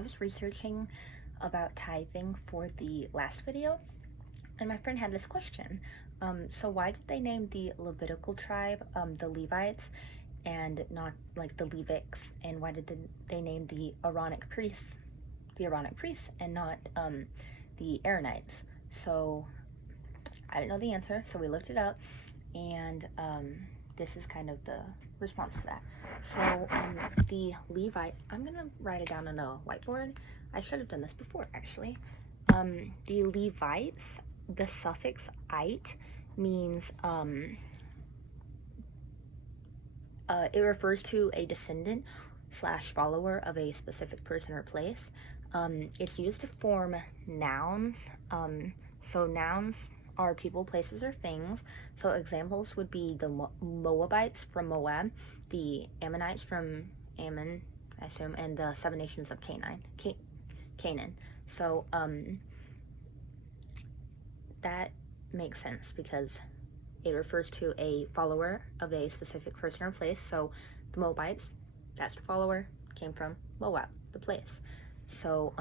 I was researching about tithing for the last video, and my friend had this question. So why did they name the Levitical tribe the Levites and not like the Levites? And why did they name the Aaronic priests and not the Aaronites? So I didn't know the answer, so we looked it up, and this is kind of the response to that. So the Levite, I'm gonna write it down on a whiteboard. I should have done this before, actually. The Levites, the suffix "ite" means it refers to a descendant / follower of a specific person or place. It's used to form nouns. So nouns are people, places, or things. So examples would be the Moabites from Moab, the Ammonites from Ammon, I assume, and the 7 nations of Canaan. So that makes sense because it refers to a follower of a specific person or place. So the Moabites, that's the follower, came from Moab, the place. So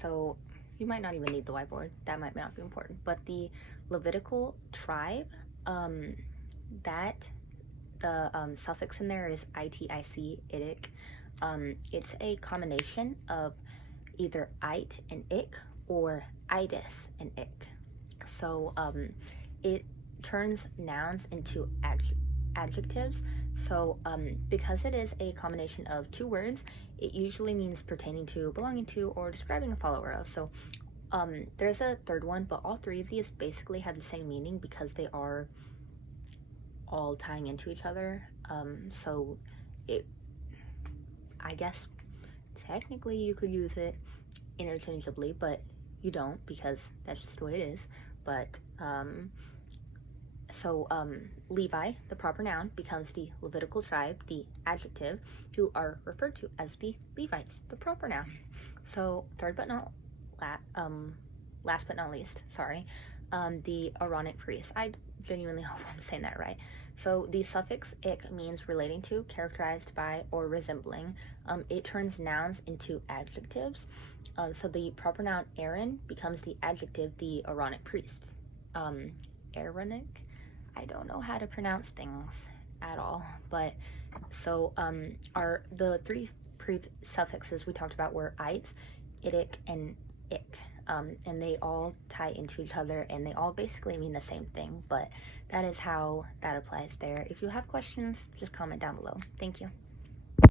so you might not even need the whiteboard. That might not be important. But the Levitical tribe, that the suffix in there is itic. It's a combination of either ite and ick or itis and ick. So it turns nouns into adjectives. So because it is a combination of 2 words, it usually means pertaining to, belonging to, or describing a follower of. So there's a third one, but all 3 of these basically have the same meaning because they are all tying into each other. So I guess technically you could use it interchangeably, but you don't because that's just the way it is. But Levi, the proper noun, becomes the Levitical tribe, the adjective, who are referred to as the Levites, the proper noun. So last but not least, the Aaronic priests. I genuinely hope I'm saying that right. So the suffix "ic" means relating to, characterized by, or resembling. It turns nouns into adjectives. So the proper noun Aaron becomes the adjective, the Aaronic priest. Aaronic? I don't know how to pronounce things at all, but so the 3 suffixes we talked about were ites, itic, and ick, and they all tie into each other, and they all basically mean the same thing, but that is how that applies there. If you have questions, just comment down below. Thank you.